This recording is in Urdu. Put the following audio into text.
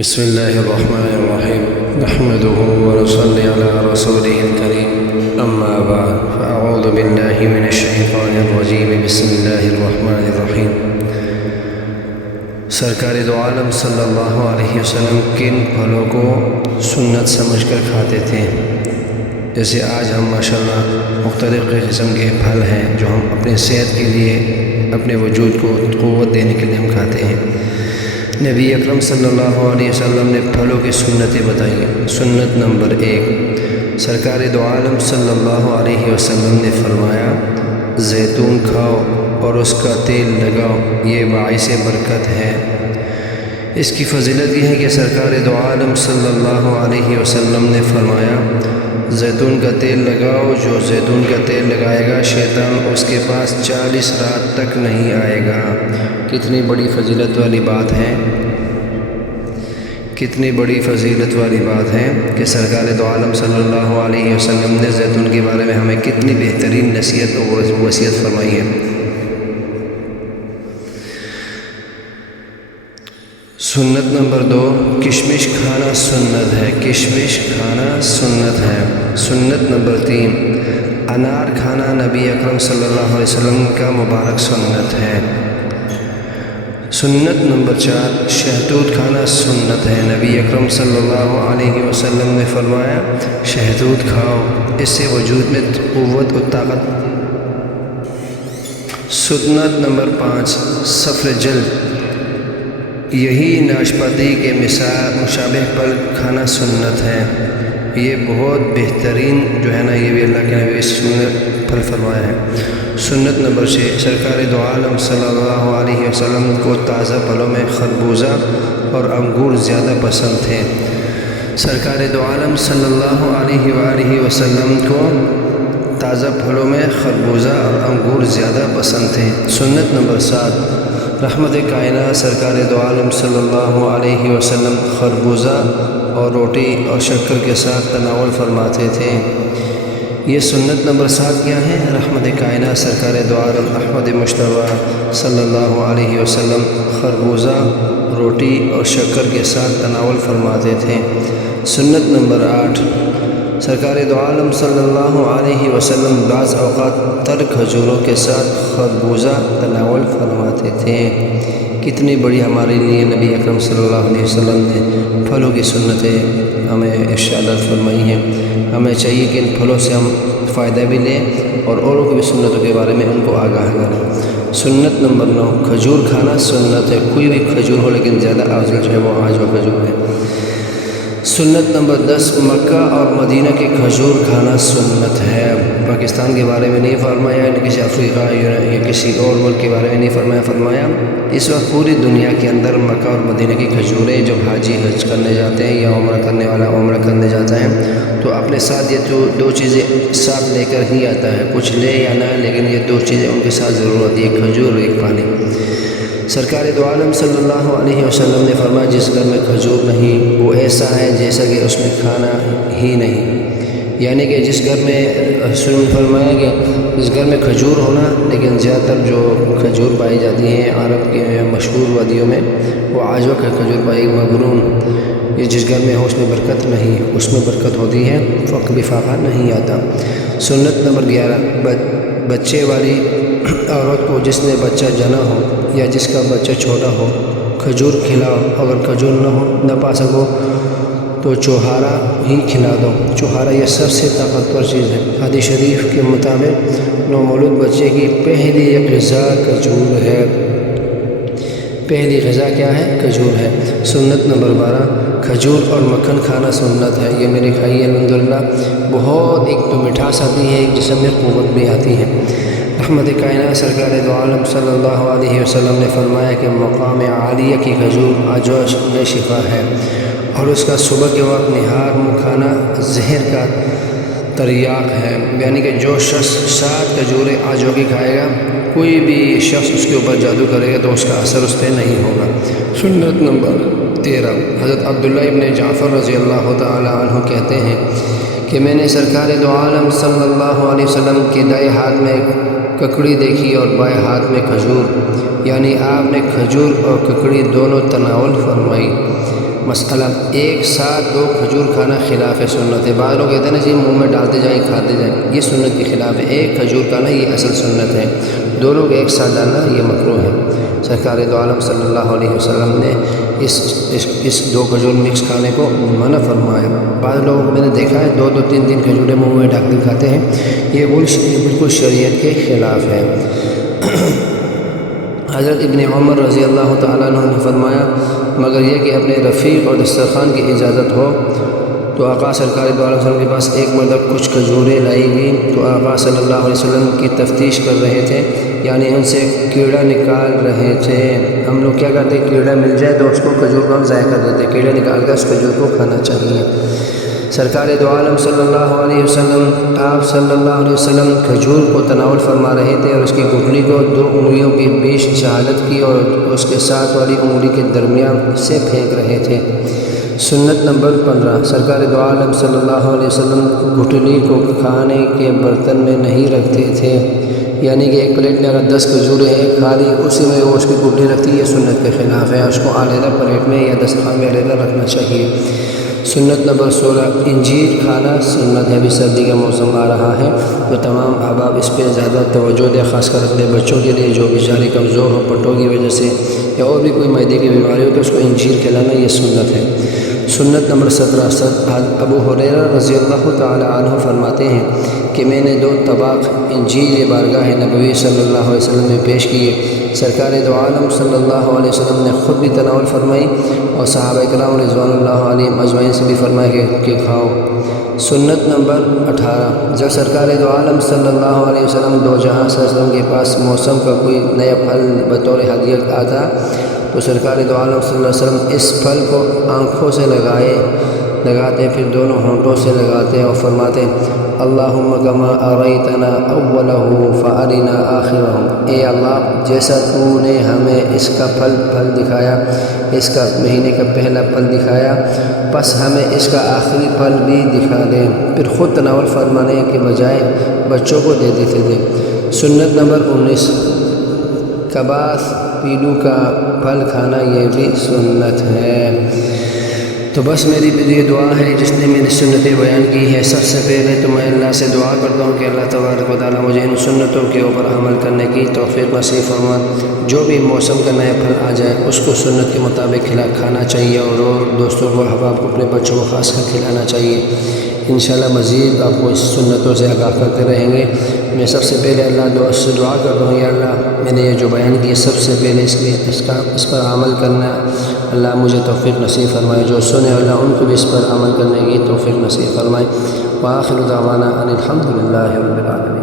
بسم الله الرحمن الرحيم نحمده ونصلي على رسوله الكريم أما بعد فأعوذ بالله من الشيطان الرجيم بسم الله الرحمن الرحيم سرکار دو عالم صلی اللہ علیہ وسلم کن پھلوں کو سنت سمجھ کر کھاتے تھے؟ جیسے آج ہم ماشاءاللہ مختلف قسم کے پھل ہیں جو ہم اپنے صحت کے لیے اپنے وجود کو قوت دینے کے لیے ہم کھاتے ہیں۔ نبی اکرم صلی اللہ علیہ وسلم نے پھلوں کی سنتیں بتائی۔ سنت نمبر 1، سرکار دو عالم صلی اللہ علیہ وسلم نے فرمایا زیتون کھاؤ اور اس کا تیل لگاؤ، یہ باعث برکت ہے۔ اس کی فضیلت یہ ہے کہ سرکار دو عالم صلی اللہ علیہ وسلم نے فرمایا زیتون کا تیل لگاؤ، جو زیتون کا تیل لگائے گا شیطان اس کے پاس 40 رات تک نہیں آئے گا۔ کتنی بڑی فضیلت والی بات ہے، کتنی بڑی فضیلت والی بات ہے کہ سرکار دو عالم صلی اللہ علیہ وسلم نے زیتون کے بارے میں ہمیں کتنی بہترین نصیحت اور وصیت فرمائی ہے۔ سنت نمبر 2، کشمش کھانا سنت ہے، کشمش کھانا سنت ہے۔ سنت نمبر 3، انار کھانا نبی اکرم صلی اللہ علیہ وسلم کا مبارک سنت ہے۔ سنت نمبر 4، شہتوت کھانا سنت ہے۔ نبی اکرم صلی اللہ علیہ وسلم نے فرمایا شہتوت کھاؤ، اس سے وجود میں قوت و طاقت۔ سنت نمبر 5، صفر جلد، یہی ناشپاتی کے مشابہ پھل کھانا سنت ہے۔ یہ بہت بہترین جو ہے نا، یہ بھی اللہ کے نبی سنت پھل فرمایا ہے۔ سنت نمبر 6، سرکار دو عالم صلی اللہ علیہ وسلم کو تازہ پھلوں میں خربوزہ اور انگور زیادہ پسند تھے۔ سرکار دو عالم صلی اللہ علیہ وآلہ وسلم کو تازہ پھلوں میں خربوزہ اور انگور زیادہ پسند تھے۔ سنت نمبر 7، رحمت کائنات سرکار دو عالم صلی اللہ علیہ وسلم خربوزہ اور روٹی اور شکر کے ساتھ تناول فرماتے تھے۔ یہ سنت نمبر 7 کیا ہے؟ رحمت کائنات سرکار دو عالم احمد مجتبیٰ صلی اللہ علیہ وسلم خربوزہ روٹی اور شکر کے ساتھ تناول فرماتے تھے۔ سنت نمبر 8، سرکار دو عالم صلی اللہ علیہ وسلم بعض اوقات تر کھجوروں کے ساتھ خربوزہ تناول فرماتے تھے۔ کتنی بڑی ہمارے لیے نبی اکرم صلی اللہ علیہ وسلم نے پھلوں کی سنتیں ہمیں ارشادات فرمائی ہیں۔ ہمیں چاہیے کہ ان پھلوں سے ہم فائدہ بھی لیں اور اوروں کی بھی سنتوں کے بارے میں ان کو آگاہ کریں۔ سنت نمبر 9، کھجور کھانا سنت ہے۔ کوئی بھی کھجور ہو لیکن زیادہ افضل جو ہے وہ آجوا کھجور ہے۔ سنت نمبر 10، مکہ اور مدینہ کے کھجور کھانا سنت ہے۔ پاکستان کے بارے میں نہیں فرمایا، کسی افریقہ یا کسی اور ملک کے بارے میں نہیں فرمایا۔ اس وقت پوری دنیا کے اندر مکہ اور مدینہ کی کھجوریں، جب حاجی حج کرنے جاتے ہیں یا عمرہ کرنے والا عمرہ کرنے جاتا ہے تو اپنے ساتھ یہ دو چیزیں ساتھ لے کر ہی آتا ہے، کچھ لے یا نہ، لیکن یہ دو چیزیں ان کے ساتھ ضرور ہوتی ہے، کھجور اور ایک پانی۔ سرکار دو عالم صلی اللہ علیہ وسلم نے فرمایا جس گھر میں کھجور نہیں وہ ایسا ہے جیسا کہ اس میں کھانا ہی نہیں، یعنی کہ جس گھر میں رسول نے فرمایا کہ جس گھر میں کھجور ہونا، لیکن زیادہ تر جو کھجور پائی جاتی ہیں عرب کے مشہور وادیوں میں وہ آجوا کا کھجور پائی مغرون، یہ جس گھر میں ہو اس میں برکت نہیں، اس میں برکت ہوتی ہے، فقر بفاقہ نہیں آتا۔ سنت نمبر 11، بچے والی عورت کو جس نے بچہ جنا ہو یا جس کا بچہ چھوٹا ہو کھجور کھلاؤ، اگر کھجور نہ پا سکو تو چوہارا ہی کھلا دو۔ چوہارا یہ سب سے طاقتور چیز ہے۔ حدیث شریف کے مطابق نومولود بچے کی پہلی غذا کھجور ہے، پہلی غذا کیا ہے؟ کھجور ہے۔ سنت نمبر 12، کھجور اور مکھن کھانا سنت ہے۔ یہ میرے کھائی الحمدللہ بہت، ایک تو مٹھاس آتی ہے، ایک جسم میں قوت بھی آتی ہے۔ رحمت کائنات سرکار دو عالم صلی اللہ علیہ وسلم نے فرمایا کہ مقام عالیہ کی کھجور آجوا میں شفا ہے، اور اس کا صبح کے وقت نہار کھانا زہر کا تریاق ہے، یعنی کہ جو شخص 7 کھجوریں آجوا کی کھائے گا، کوئی بھی شخص اس کے اوپر جادو کرے گا تو اس کا اثر اس پہ نہیں ہوگا۔ سنت نمبر 13، حضرت عبداللہ ابن جعفر رضی اللہ تعالی عنہ کہتے ہیں کہ میں نے سرکار دو عالم صلی اللہ علیہ وسلم کے دائیں ہاتھ میں ککڑی دیکھی اور بائیں ہاتھ میں کھجور، یعنی آپ نے کھجور اور ککڑی دونوں تناول فرمائی۔ مسئلہ، ایک ساتھ 2 کھجور کھانا خلاف سنت ہے۔ بعض لوگ کہتے ہیں نا جی منہ میں ڈالتے جائیں کھاتے جائیں، یہ سنت کے خلاف ہے۔ ایک کھجور کھانا یہ اصل سنت ہے، دونوں کو ایک ساتھ ڈالنا یہ مکروہ ہے۔ سرکار دو عالم صلی اللہ علیہ وسلم نے اس 2 کھجور مکس کھانے کو منع فرمایا۔ بعض لوگوں کو میں نے دیکھا ہے 2-2 3-3 کھجوریں منہ میں ڈال کر کھاتے ہیں، یہ بالکل شریعت کے خلاف ہے۔ حضرت ابن عمر رضی اللہ تعالیٰ عنہ نے فرمایا مگر یہ کہ اپنے رفیق اور دسترخوان کی اجازت ہو تو آقا سرکار دو عالم صلی اللہ علیہ وسلم کے پاس ایک مرتبہ کچھ کھجوریں لائی گئی تو آقا صلی اللہ علیہ وسلم کی تفتیش کر رہے تھے، یعنی ان سے کیڑا نکال رہے تھے۔ ہم لوگ کیا کرتے ہیں، کیڑا مل جائے تو اس کو کھجور کو ہم ضائع کر دیتے ہیں، کیڑا نکال کر اس کھجور کو کھانا چاہیے۔ سرکار دو عالم صلی اللہ علیہ وسلم، آپ صلی اللہ علیہ وسلم کھجور کو تناول فرما رہے تھے اور اس کی گٹھلی کو 2 انگلیوں کے بیچ شہادت کی اور اس کے ساتھ والی انگلی کے درمیان سے پھینک رہے تھے۔ سنت نمبر 15، سرکار دو عالم صلی اللہ علیہ وسلم گٹھلی کو کھانے کے برتن میں نہیں رکھتے تھے، یعنی کہ ایک پلیٹ میں اگر 10 کھجوریں ہیں کھالی اسی میں وہ اس کی گٹھلی رکھتی ہے، یہ سنت کے خلاف ہے، اس کو علیحدہ پلیٹ میں یا دسترخوان میں علیحدہ رکھنا چاہیے۔ سنت نمبر 16، انجیر کھانا سنت ہے۔ ابھی سردی کا موسم آ رہا ہے تو تمام احباب اس پہ زیادہ توجہ دیں، خاص کر اپنے بچوں کے لیے جو بیچارے کمزور ہو پٹوں کی وجہ سے یا اور بھی کوئی معدے کی بیماری ہو تو اس کو انجیر کھلانا یہ سنت ہے۔ سنت نمبر 17، ابو ہریرہ رضی اللہ تعالی عنہ فرماتے ہیں کہ میں نے 2 طباق انجیر بارگاہ نبوی صلی اللہ علیہ وسلم میں پیش کیے، سرکار دو عالم صلی اللہ علیہ وسلم نے خود بھی تناول فرمائی اور صحابہ کرام رضوان اللہ علیہم اجمعین سے بھی فرمایا کہ کھاؤ۔ سنت نمبر 18، جب سرکار دو عالم صلی اللہ علیہ وسلم دو جہاں صلی اللہ علیہ وسلم کے پاس موسم کا کوئی نیا پھل بطور ہدیت آتا تو سرکار دو عالم صلی اللہ علیہ وسلم اس پھل کو آنکھوں سے لگاتے پھر دونوں ہونٹوں سے لگاتے اور فرماتے اللہم کما اریتنا اولہ فارنا آخرہ، اے اللہ جیسا تو نے ہمیں اس کا پھل دکھایا، اس کا مہینے کا پہلا پھل دکھایا، پس ہمیں اس کا آخری پھل بھی دکھا دے۔ پھر خود تناول فرمانے کے بجائے بچوں کو دے دیتے تھے۔ سنت نمبر 19، کباث پیلو کا پھل کھانا یہ بھی سنت ہے۔ تو بس میری یہ دعا ہے جس نے میری سنتیں بیان کی ہے، سب سے پہلے تو میں اللہ سے دعا کرتا ہوں کہ اللہ تبارک و تعالیٰ مجھے ان سنتوں کے اوپر عمل کرنے کی توفیق نصیب فرما۔ جو بھی موسم کا نیا پھل آ جائے اس کو سنت کے مطابق کھانا چاہیے اور دوستوں کو احباب کو اپنے بچوں کو خاص کر کھلانا چاہیے۔ انشاءاللہ مزید آپ کو اس سنتوں سے آگاہ کرتے رہیں گے۔ میں سب سے پہلے اللہ سے دعا کرتا ہوں، یا اللہ میں نے یہ جو بیان کیا سب سے پہلے اس پر عمل کرنا اللہ مجھے توفیق نصیب فرمائے، جو سنے اللہ ان کو بھی اس پر عمل کرنے کی توفیق نصیب فرمائے۔ وآخر دعوانا ان الحمد للہ رب العالمین۔